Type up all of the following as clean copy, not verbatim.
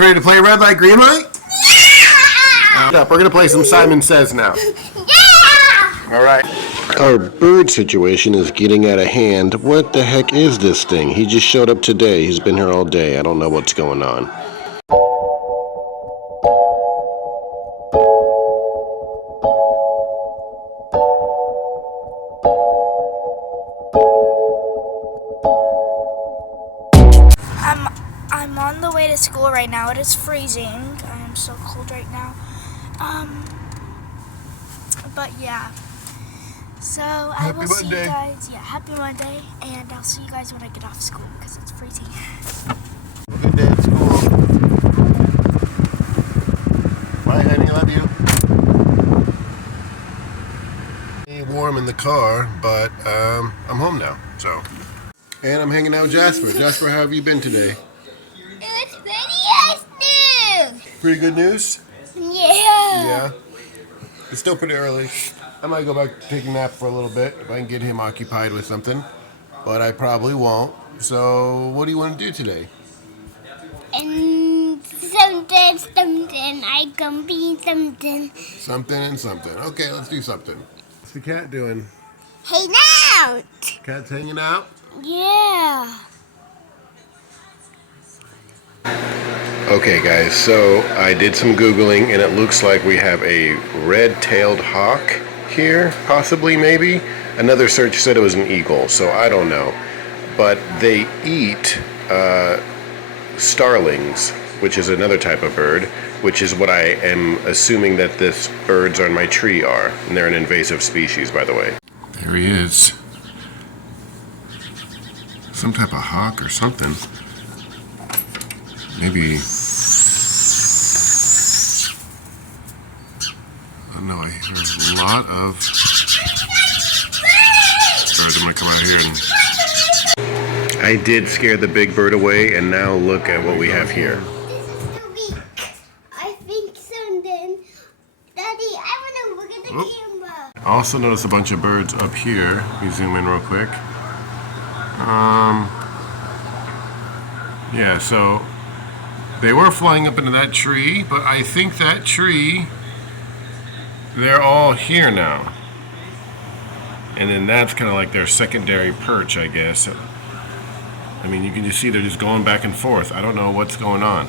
ready to play red light, green light? Yeah! We're gonna play some Simon Says now. Yeah! Alright. Our bird situation is getting out of hand. What the heck is this thing? He just showed up today. He's been here all day. I don't know what's going on. I'm on the way to school right now. It is freezing. I am so cold right now. But yeah. So I will see you guys. Yeah, happy Monday, and I'll see you guys when I get off school because it's freezing. Good day at school. Bye, honey. Love you. Warm in the car, but I'm home now. So, and I'm hanging out with Jasper. Jasper, how have you been today? It's pretty news. Pretty good news? Yeah. Yeah. It's still pretty early. I might go back take a nap for a little bit if I can get him occupied with something, but I probably won't. So, what do you want to do today? And something. I can be something. Something and something. Okay, let's do something. What's the cat doing? Hey now. Cat's hanging out? Yeah. Okay, guys, so I did some Googling, and it looks like we have a red-tailed hawk here, possibly, maybe. Another search said it was an eagle, so I don't know. But they eat starlings, which is another type of bird, which is what I am assuming that this birds on my tree are. And they're an invasive species, by the way. There he is. Some type of hawk or something. Maybe. I don't know, I hear a lot of birds. I'm gonna come out here and. I did scare the big bird away, and now look at what we have here. This is the week. I think something. Daddy, I want to look at the camera. I also noticed a bunch of birds up here. Let me zoom in real quick. Yeah, so they were flying up into that tree, but I think that tree, they're all here now. And then that's kind of like their secondary perch, I guess. I mean, you can just see they're just going back and forth. I don't know what's going on.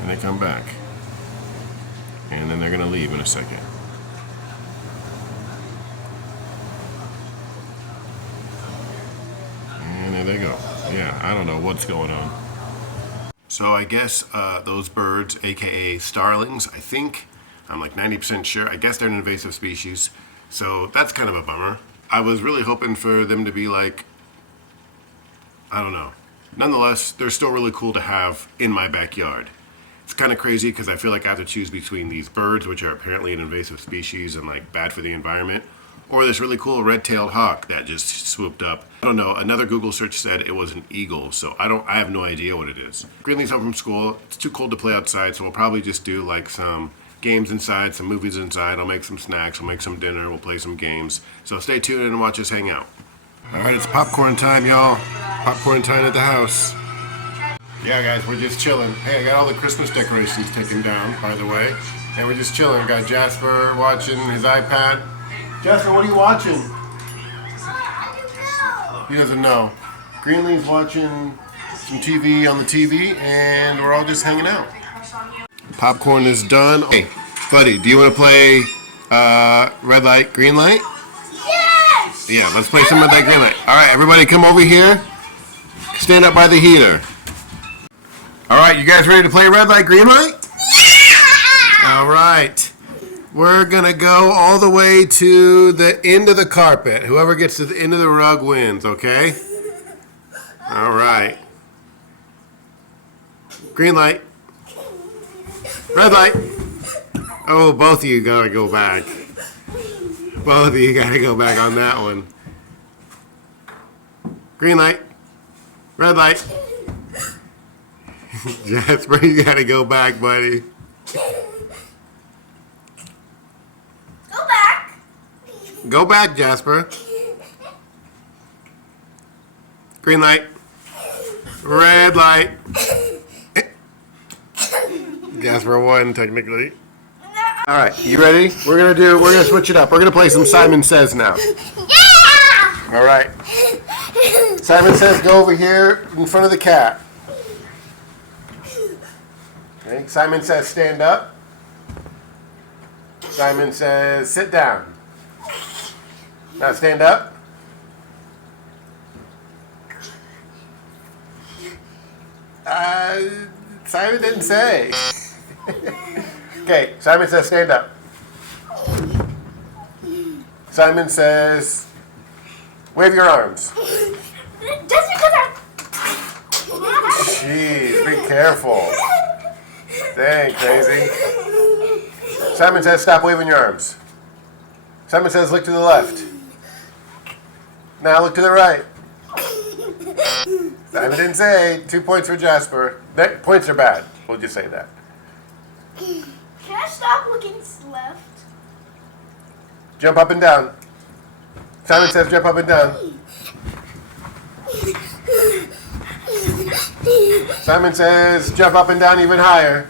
And they come back. And then they're going to leave in a second. And there they go. Yeah, I don't know what's going on. So I guess those birds, aka starlings, I think, I'm like 90% sure, I guess they're an invasive species. So that's kind of a bummer. I was really hoping for them to be like, I don't know. Nonetheless, they're still really cool to have in my backyard. It's kind of crazy because I feel like I have to choose between these birds, which are apparently an invasive species and like bad for the environment, or this really cool red-tailed hawk that just swooped up. I don't know. Another Google search said it was an eagle, so I have no idea what it is. Greenlee's home from school. It's too cold to play outside, so we'll probably just do like some games inside, some movies inside. I'll make some snacks, we'll make some dinner, we'll play some games. So stay tuned and watch us hang out. Alright, it's popcorn time, y'all. Popcorn time at the house. Yeah, guys, we're just chilling. Hey, I got all the Christmas decorations taken down, by the way. And we're just chilling. Got Jasper watching his iPad. Jasper, what are you watching? He doesn't know. Greenlee's watching some TV on the TV, and we're all just hanging out. Popcorn is done. Hey, buddy, do you want to play red light, green light? Yes! Yeah, let's play some red light, green light. All right, everybody come over here. Stand up by the heater. All right, you guys ready to play red light, green light? Yeah! All right. We're going to go all the way to the end of the carpet. Whoever gets to the end of the rug wins, okay? All right. Green light. Red light. Oh, both of you gotta go back. Both of you gotta go back on that one. Green light. Red light. Jasper, you gotta go back, buddy. Go back. Go back, Jasper. Green light. Red light. Jasper won, technically. All right, you ready? We're gonna switch it up. We're gonna play some Simon Says now. Yeah! All right. Simon Says go over here in front of the cat. Okay. Simon Says stand up. Simon Says sit down. Now stand up. Simon didn't say. Okay, Simon Says stand up. Simon Says wave your arms. Just because Jeez, be careful. Dang, crazy. Simon Says stop waving your arms. Simon Says look to the left. Now look to the right. Simon didn't say. 2 points for Jasper. Points are bad. We'll just say that. Can I stop looking left? Jump up and down. Simon Says jump up and down. Simon Says jump up and down even higher.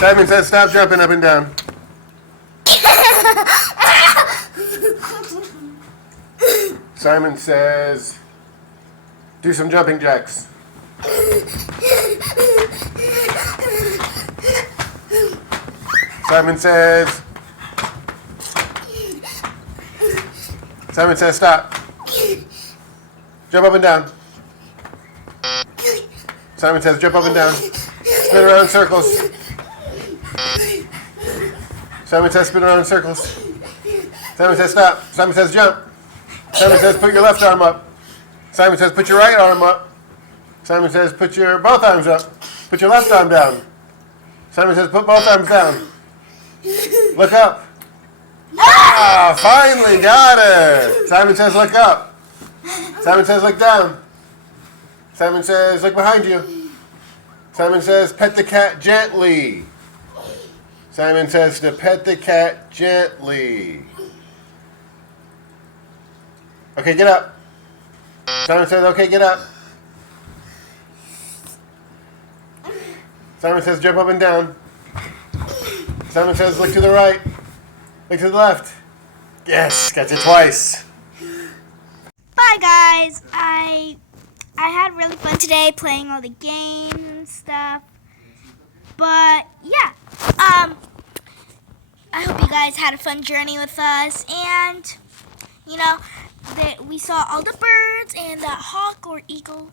Simon Says stop jumping up and down. Simon Says do some jumping jacks. Simon Says stop. Jump up and down. Simon Says jump up and down. Spin around in circles. Simon Says spin around in circles. Simon Says stop. Simon Says jump. Simon Says put your left arm up. Simon Says put your right arm up. Simon Says put your both arms up. Put your left arm down. Simon Says put both arms down. Look up. Ah, finally got it. Simon Says look up. Simon Says look down. Simon Says look behind you. Simon Says pet the cat gently. Simon Says to pet the cat gently. Okay, get up. Simon Says okay, get up. Simon Says jump up and down. Simon Says look to the right. Look to the left. Yes, got you twice. Bye guys. I had really fun today playing all the games and stuff. But yeah. I hope you guys had a fun journey with us, and you know that we saw all the birds and that hawk or eagle.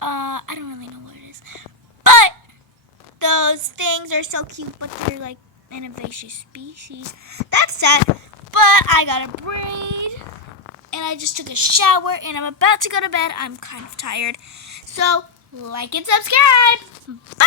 I don't really know what it is. But those things are so cute, but they're like an invasive species. That's sad, but I got a braid, and I just took a shower, and I'm about to go to bed. I'm kind of tired. So, like and subscribe. Bye!